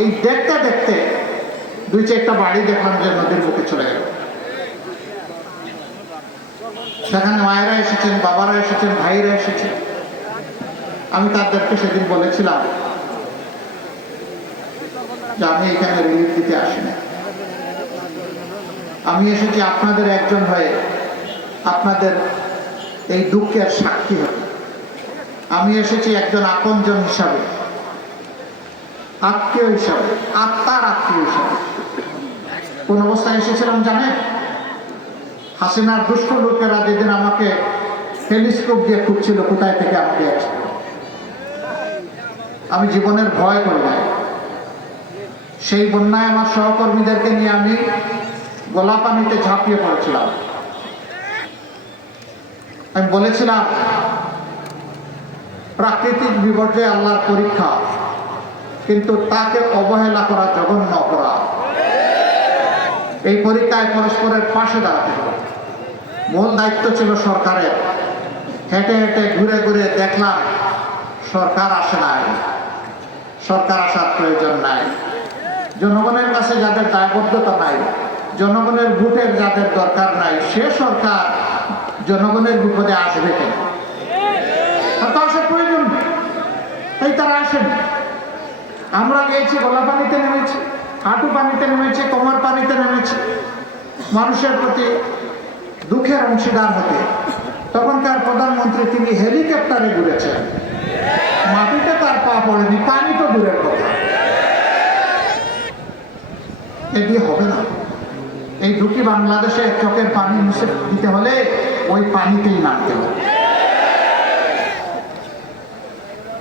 এই দেখতে দেখতে 2-4টা বাড়ি দেখলাম যে নদীর বুকে চলে গেল। সেখানে মায়েরা এসেছেন, বাবারা এসেছেন, ভাইরা এসেছেন। আমি তাদেরকে সেদিন বলেছিলাম যে আমি এখানে রিলিফ দিতে আসি না, আমি এসেছি আপনাদের একজন হয়ে, আপনাদের এই দুঃখের সাক্ষী হতে। আমি এসেছি একজন আপনজন হিসাবে, আত্মীয় হিসাবে, আত্মার আত্মীয় হিসাবে। কোন অবস্থায় এসেছিলাম জানেন? হাসিনার দুষ্ট লোকেরা যেদিন আমাকে টেলিস্কোপ দিয়ে খুঁজছিল কোথায় থেকে আমাকে আছে, আমি জীবনের ভয় করে নাই। সেই বন্যায় আমার সহকর্মীদেরকে নিয়ে আমি গোলা পানিতে ঝাঁপিয়ে পড়েছিলাম। আমি বলেছিলাম প্রাকৃতিক বিপর্যয় আল্লাহর পরীক্ষা, কিন্তু তাকে অবহেলা করা জঘন্য অপরাধ। এই পরীক্ষায় পরস্পরের পাশে দাঁড়াতে হবে। মূল দায়িত্ব ছিল সরকারের। হেঁটে হেঁটে ঘুরে ঘুরে দেখলাম সরকার আসে নাই, সরকার আসার প্রয়োজন নাই। জনগণের কাছে যাদের দায়বদ্ধতা নাই, জনগণের ভোটের যাদের দরকার নাই, সে সরকার জনগণের বিপদে আসবে কেন? তো আসার প্রয়োজন নেই, তাই তারা আসেনি। আমরা গিয়েছি, গলা পানিতে নেমেছি, হাঁটু পানিতে নেমেছি, কোমর পানিতে নেমেছি, মানুষের প্রতি দুঃখের অংশীদার হতে। তখনকার প্রধানমন্ত্রী তিনি হেলিকপ্টারে ঘুরেছেন, মাটিতে তার পা পড়েনি, পানি তো দূরের কথা। এটি হবে না। এই দুটি বাংলাদেশে চোখের পানি মুছে দিতে হলে ওই পানিতেই নামতে হবে।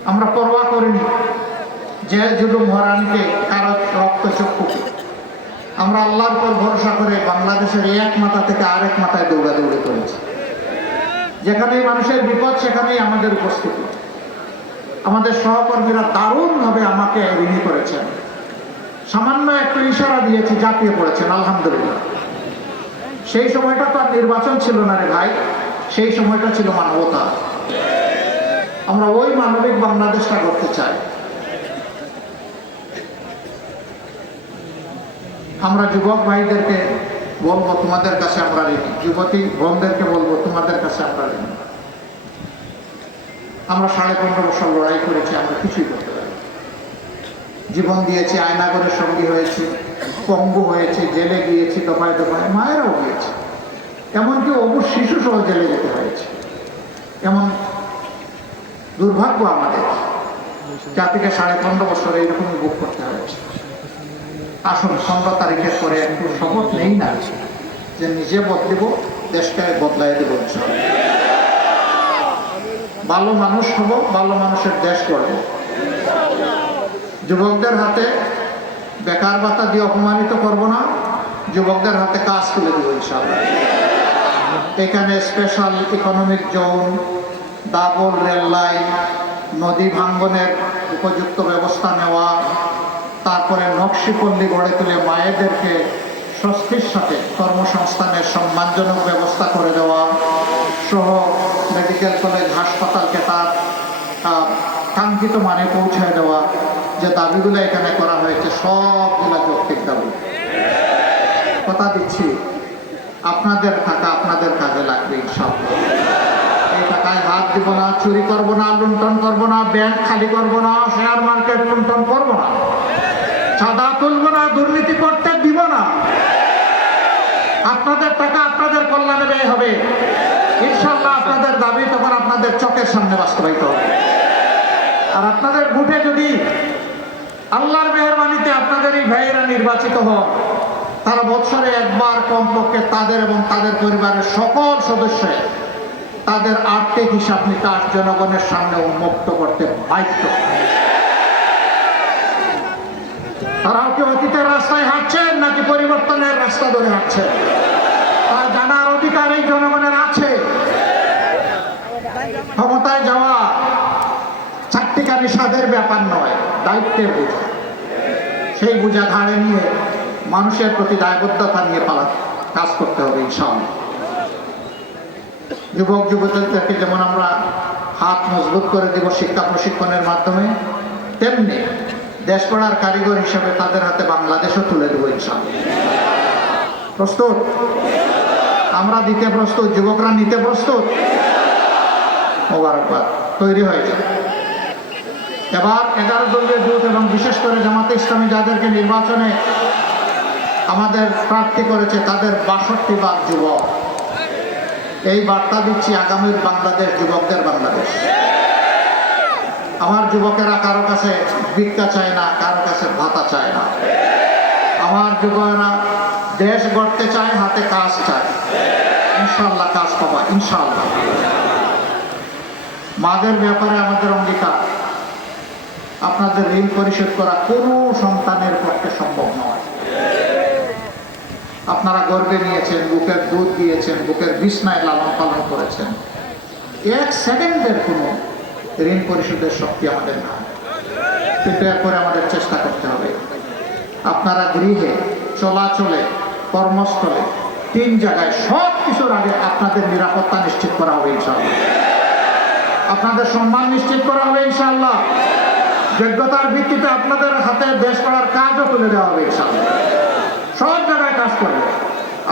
আমরা পরোয়া করিনি জেল জুলুম হরানিকে, কারো রক্তচক্ষুকে। আমরা আল্লাহর উপর ভরসা করে বাংলাদেশের এক মাথা থেকে আরেক মাথায় দৌড়াদৌড়ি করেছি। যেখানেই মানুষের বিপদ সেখানেই আমাদের উপস্থিতি। আমাদের সহকর্মীরা দারুণভাবে আমাকে ঋণী করেছেন। সামান্য একটু ইশারা দিয়েছি, ঝাঁপিয়ে পড়েছেন, আলহামদুলিল্লাহ। সেই সময়টা তো আর নির্বাচন ছিল না রে ভাই, সেই সময়টা ছিল মানবতা। আমরা ওই মানবিক বাংলাদেশটা করতে চাই। আমরা যুবক ভাইদেরকে বলবো তোমাদের কাছে আমরা ঋণী, যুবতী বোনদেরকে বলবো তোমাদের কাছে আমরা ঋণী। আমরা 15.5 বছর লড়াই করেছি, আমরা কিছুই করতে পারি। জীবন দিয়েছি, আয়নাগরের সঙ্গী হয়েছি, পঙ্গু হয়েছি, জেলে গিয়েছি, দফায় দফায়, মায়েরাও গিয়েছে, এমনকি অবু শিশু সহ জেলে যেতে হয়েছে। এমন দুর্ভাগ্য আমাদের জাতিকে 15.5 বছর এইরকমই ভোগ করতে হয়েছে। আসুন 15 তারিখের পরে একটু শপথ নেই না যে নিজে বদলিব, দেশকে বদলাই দেব। ভালো মানুষ হব, ভালো মানুষের দেশ গড়ব। যুবকদের হাতে বেকার ভাতা দিয়ে অপমানিত করব না, যুবকদের হাতে কাজ তুলে দেব ইনশাআল্লাহ। এখানে special economic zone, double rail line, নদী ভাঙ্গনের উপযুক্ত ব্যবস্থা নেওয়া, তারপরে নকশিপল্লী গড়ে তুলে মায়েদেরকে স্বস্তির সাথে কর্মসংস্থানের সম্মানজনক ব্যবস্থা করে দেওয়া সহ মেডিকেল কলেজ হাসপাতালকে তার কাঙ্ক্ষিত মানে পৌঁছায় দেওয়া, যে দাবিগুলো এখানে করা হয়েছে সবগুলো যৌক্তিক দাবি। কথা দিচ্ছি আপনাদের টাকা আপনাদের কাজে লাগবে ইনশাআল্লাহ। এই টাকায় হাত দিব না, চুরি করব না, লুণ্ঠন করব না, ব্যাংক খালি করব না, শেয়ার মার্কেট লুণ্ঠন করব না, চাঁদা তুলব না, দুর্নীতি করতে দিব না। আপনাদের টাকা আপনাদের কল্যাণে ব্যয় হবে ইনশাআল্লাহ। আপনাদের দাবি তখন আপনাদের চোখের সামনে বাস্তবায়িত হবে। আর আপনাদের ভোটে যদি আল্লাহর মেহেরবানিতে আপনাদের এই ভাইয়েরা নির্বাচিত হন, তারা বছরে একবার কমপক্ষে তাদের এবং তাদের পরিবারের সকল সদস্য তাদের আর্থিক হিসাব নিকাশ জনগণের সামনে উন্মুক্ত করতে বাধ্য। তারাও কি অতীতের রাস্তায় হাঁটছেন নাকি পরিবর্তনের রাস্তা ধরে হাঁটছেন? তা জানার অধিকার এই জনগণের আছে। ক্ষমতায় যাওয়া চারটিখানি স্বাদের ব্যাপার নয়, দায়িত্বের বোঝা। সেই বোঝা ঘাড়ে নিয়ে মানুষের প্রতি দায়বদ্ধতা নিয়ে কাজ করতে হবে ইনশাআল্লাহ। যুবক যুবতীদেরকে যেমন আমরা হাত মজবুত করে দেব শিক্ষা প্রশিক্ষণের মাধ্যমে, তেমনি দেশ গড়ার কারিগর হিসেবে তাদের হাতে বাংলাদেশও তুলে দেবো ইনশাআল্লাহ। প্রস্তুত? আমরা দিতে প্রস্তুত, যুবকরা নিতে প্রস্তুত। মোবারকবাদ, তৈরি হয়েছে। এবার 11 দলীয় জোট এবং বিশেষ করে জামাতে ইসলামী যাদেরকে নির্বাচনে আমাদের প্রার্থী করেছে তাদের 62 ভাগ যুবক। এই বার্তা দিচ্ছি আগামীর বাংলাদেশ যুবকদের বাংলাদেশ। আমার যুবকেরা কারো কাছে ভিক্ষা চায় না, কারো কাছে ভাতা চায় না। আমার যুবকেরা দেশ গড়তে চায়, হাতে কাজ চায়। ইনশাআল্লাহ কাজ পাবা ইনশাআল্লাহ। মাদের ব্যাপারে আমাদের অঙ্গীকার, আপনাদের ঋণ পরিশোধ করা কোনো সন্তানের পক্ষে সম্ভব নয়। আপনারা গর্বে নিয়েছেন, বুকের দুধ দিয়েছেন, বুকের বিছনায় লালন পালন করেছেন। 1 সেকেন্ডের কোনো ঋণ পরিশোধের শক্তি আমাদের না, কিন্তু এরপরে আমাদের চেষ্টা করতে হবে। আপনারা গৃহে, চলাচলে, কর্মস্থলে, 3 জায়গায় সব কিছুর আগে আপনাদের নিরাপত্তা নিশ্চিত করা হবে ইনশাআল্লাহ। আপনাদের সম্মান নিশ্চিত করা হবে ইনশাআল্লাহ। যোগ্যতার ভিত্তিতে আপনাদের হাতে দেশ করার কাজও তুলে দেওয়া হবে ইনশাআল্লাহ। সব জায়গায় কাজ করবে।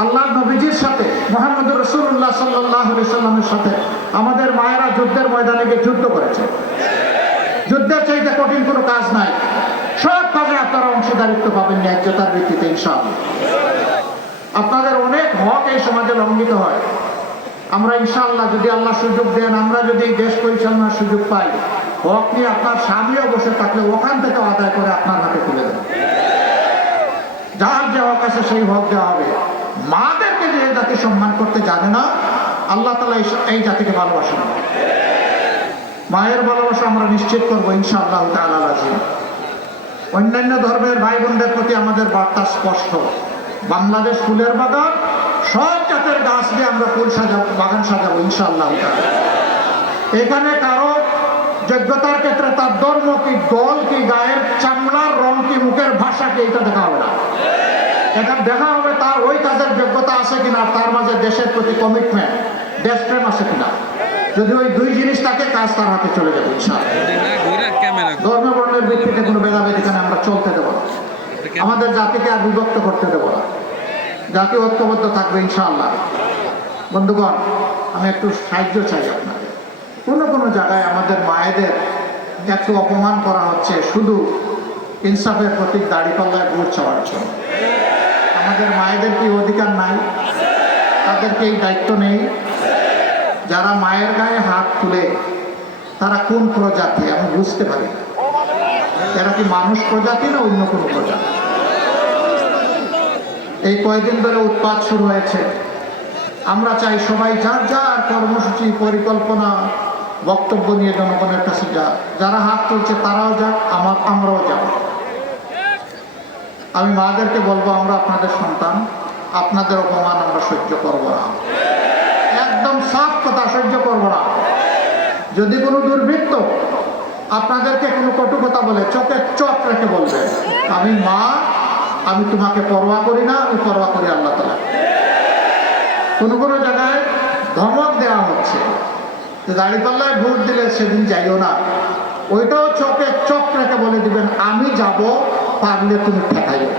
আল্লাহ নবীজির সাথে, মুহাম্মদুর রাসূলুল্লাহ সাল্লাল্লাহু আলাইহি সাল্লামের সাথে আমাদের মায়েরা যুদ্ধের ময়দানে গিয়ে যুদ্ধ করেছে। যুদ্ধের চাইতে কঠিন কোনো কাজ নাই। সব কাজে আপনারা অংশীদারিত্ব পাবেন ন্যায্যতার ভিত্তিতে ইনশাআল্লাহ। আপনাদের অনেক হক এই সমাজে লঙ্ঘিত হয়। আমরা ইনশাআল্লাহ যদি আল্লাহ সুযোগ দেন, আমরা যদি দেশ পরিচালনার সুযোগ পাই, হক নিয়ে আপনার সামনেও বসে থাকলে ওখান থেকে আদায় করে আপনার হাতে তুলে দেন। যার যে হক আছে সেই হক দেওয়া হবে। মাদেরকে যে জাতি সম্মান করতে জানে না, আল্লাহ তাআলা এই জাতিকে ভালোবাসেন না। মায়ের ভালোবাসা আমরা নিশ্চিত করবো ইনশাআল্লাহ তাআলা আজিম। অন্যান্য ধর্মের ভাই বোনদের প্রতি আমাদের বার্তা স্পষ্ট। বাংলাদেশ ফুলের বাগান, সব জাতের গাছ দিয়ে আমরা ফুল সাজাবো, বাগান সাজাবো ইনশাআল্লাহ তাআলা। এখানে কারো যোগ্যতার ক্ষেত্রে তার ধর্ম কি, দল কি, গায়ের চামড়ার রং কি, মুখের ভাষা কি, এটা দেখা হবে না। এটা দেখা হবে তার ওই কাজের যোগ্যতা আছে কিনা, তার মাঝে দেশের প্রতি কমিটমেন্ট, দেশপ্রেম আছে কিনা। যদি ওই 2 জিনিস থাকে, কাজ তার হাতে চলে যাবে ইনশাআল্লাহ। ধর্ম বর্ণের ভিত্তিতে কোনো ভেদাভেদ এখানে আমরা চলতে দেবো না। আমাদের জাতিকে আর বিভক্ত করতে দেবো না। জাতি ঐক্যবদ্ধ থাকবে ইনশাআল্লাহ। বন্ধুগণ, আমি একটু সাহায্য চাই আপনাদের। কোনো জায়গায় আমাদের মায়েদের একটু অপমান করা হচ্ছে শুধু ইনসাফের প্রতীক দাড়িপাল্লায় ভোট চাওয়ার জন্য। আমাদের মায়েদের কি অধিকার নাই? তাদেরকে এই দায়িত্ব নেই? যারা মায়ের গায়ে হাত তুলে তারা কোন প্রজাতি আমি বুঝতে পারি না। এরা কি মানুষ প্রজাতি না অন্য কোনো প্রজাতি? এই কয়েকদিন ধরে উৎপাত শুরু হয়েছে। আমরা চাই সবাই যার যার কর্মসূচি, পরিকল্পনা, বক্তব্য নিয়ে জনগণের কাছে যাক। যারা হাত তুলছে তারাও যাক, আমরাও যাব। আমি মাদেরকে বলবো, আমরা আপনাদের সন্তান, আপনাদের অপমান আমরা সহ্য করব না। একদম সাফ কথা, সহ্য করব না। যদি কোনো দুর্বৃত্ত আপনাদেরকে কোনো কটু কথা বলে, চোখে চোখ রেখে বলবেন, আমি মা, আমি তোমাকে পরোয়া করি না, আমি পরোয়া করি আল্লাহ তাআলা। কোনো জায়গায় ধমক দেওয়া হচ্ছে, দাড়িপাল্লায় ভোট দিলে সেদিন যাইও না, ওইটাও চোখে চোখ রেখে বলে দিবেন, আমি যাব, পারলে তুমি ঠেকাইও।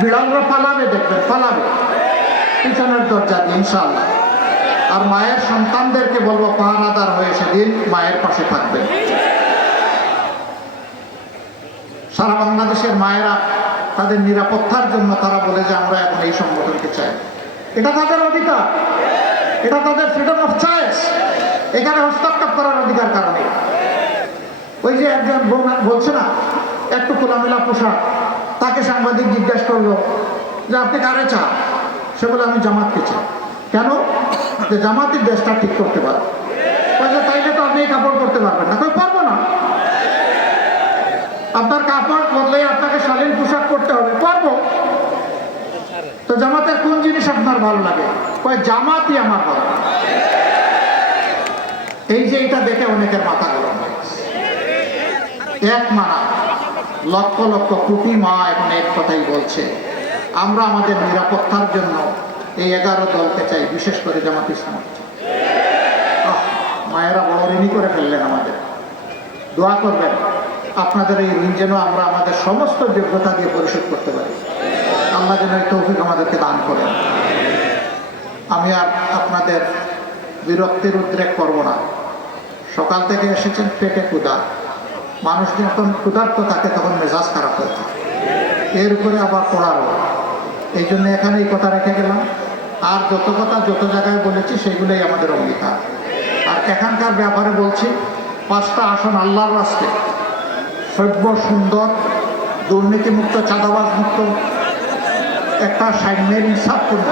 বিড়ালরা পালাবে, দেখবেন পালাবে পিছনের দরজা দিয়ে ইনশাআল্লাহ। আর মায়ের সন্তানদেরকে বলবো, পাহারাদার হয়ে সেদিন মায়ের পাশে থাকবেন। সারা বাংলাদেশের মায়েরা তাদের নিরাপত্তার জন্য তারা বলে যে আমরা এখন এই সংগঠনকে চাই। এটা তাদের অধিকার, এটা তাদের ফ্রিডম অফ চয়েস। এখানে হস্তক্ষেপ করার অধিকার কারণে ওই যে একজন বলছে না, একটু খোলামেলা পোশাক, তাকে সাংবাদিক জিজ্ঞাসা করলো যে আপনি কারে চান? সে বলে আমি জামাতকে চাই। কেন? যে জামাতের দেশটা ঠিক করতে পারে। তাইলে তো আপনি এই কাপড় পরতে পারবেন না। কই পারবো না। আপনার কাপড় বদলে আপনাকে শালীন পোশাক পরতে হবে, পারবো। তো জামাতের কোন জিনিস আপনার ভালো লাগে? কয় জামাতই আমার ভালো লাগে। এই যে এটা দেখে অনেকের মাথা গরম হয়। এক মানা লক্ষ লক্ষ কোটি মা এখন এক কথাই বলছে, আমরা আমাদের নিরাপত্তার জন্য এই 11 দলকে চাই, বিশেষ করে জামাত ইসলাম। মায়েরা বড় ঋণী করে ফেললেন আমাদের। দোয়া করবেন আপনাদের এই ঋণ যেন আমরা আমাদের সমস্ত যোগ্যতা দিয়ে পরিশোধ করতে পারি। আল্লাহ যেন এই তৌফিক আমাদেরকে দান করেন। আমি আর আপনাদের বিরক্তির উদ্রেক করব না। সকাল থেকে এসেছেন, পেটে ক্ষুধা, মানুষ যখন ক্ষুধার্ত থাকে তখন মেজাজ খারাপ হয়ে থাকে, এর উপরে আবার পড়ারও। এই জন্য এখানে এই কথা রেখে গেলাম। আর যত কথা যত জায়গায় বলেছি সেগুলোই আমাদের অঙ্গীকার। আর এখানকার ব্যাপারে বলছি, 5টা আসন আল্লাহর রাস্তে, সভ্য, সুন্দর, দুর্নীতিমুক্ত, চাঁদাবাজ মুক্ত, একটা সাম্যের ইনসাফ